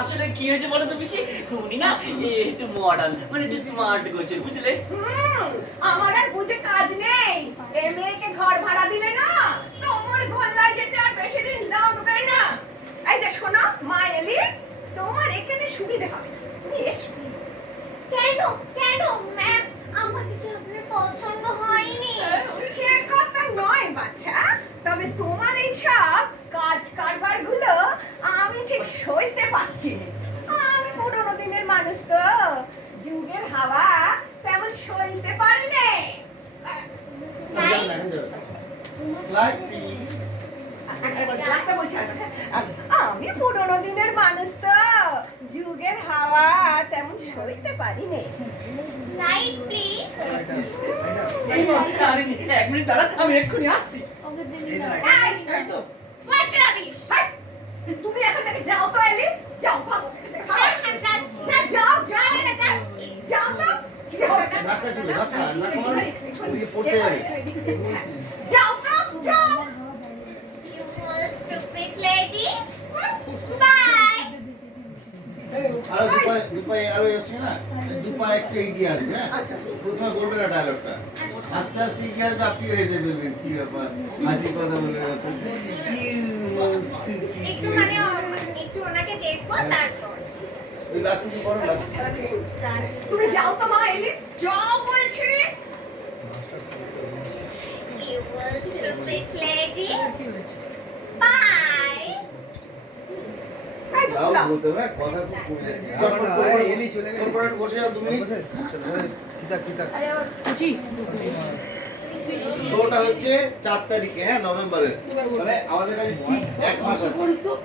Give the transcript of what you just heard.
আসলে কি হয়েছে বলো তো পিসি, উনি না একটু মডার্ন মানে একটু স্মার্ট গোছের, বুঝলে? আমার আর বুঝে কাজ নেই। এ মেয়েকে ঘর ভাড়া দিলে না তোমার গোল্লায় যেতে আর বেশি দিন লাগবে না। এই যে শোনো মা এলি, তোমার এখানে সুবিধে হবে, তুমি এসো। কেন কেন ম্যাম, আমাকে কি আপনার পছন্দ হয়নি? সে কথা নয় বাচ্চা, তবে তোমার এই সব কাজ কারবার গুলো আমি ঠিক সইতে পারছি না। আমি পুরোনো দিনের মানুষ তো, যুগের হাওয়া তেমন সইতে পারি না। ক্লাসটা বলছি আমি পুরোনো দিনের মানুষ তো, যুগের হাওয়া তেমন সইতে পারি না। Light please. এক মিনিট দাঁড়া, আমি এক্ষুনি আসছি। এই তো, হোয়াট রাবিশ। তুমি এখান থেকে যাও তো এলি, যাও ভাগো থেকে দেখো। হ্যাঁ যাচ্ছি। না যাও যাও না যাচ্ছি। যাও তো, কি হবে ধাক্কা ছিল, ধাক্কা, না তোমার ওদিকে পড়তে যাবে। যাও তো যাও। You stupid lady. Bye. আরো দুপায়ে আরো যাচ্ছে না, দুপায়ে একটু এগিয়ে আসবে। হ্যাঁ, আচ্ছা। প্রথমে বলবে না ডায়লগটা, আস্তে আস্তে এগিয়ে আসবে, আপনি হেসে বলবেন কি ব্যাপার, হাসি কথা বলে একটু মানে একটু ওনাকে দেখবো তারপর। ওই লাস্টুকু করো, লাস্ট তুমি যাও তো মা এলি, যাও বলছি। You stupid lady. Bye. এই যাও যাও। বলতে হবে, কথা খুব কর্পোরেট বসে যাও 2 মিনিট। শোটা হচ্ছে 4 তারিখে, হ্যাঁ নভেম্বরের, মানে আমাদের কাছে ঠিক 1 মাস আছে।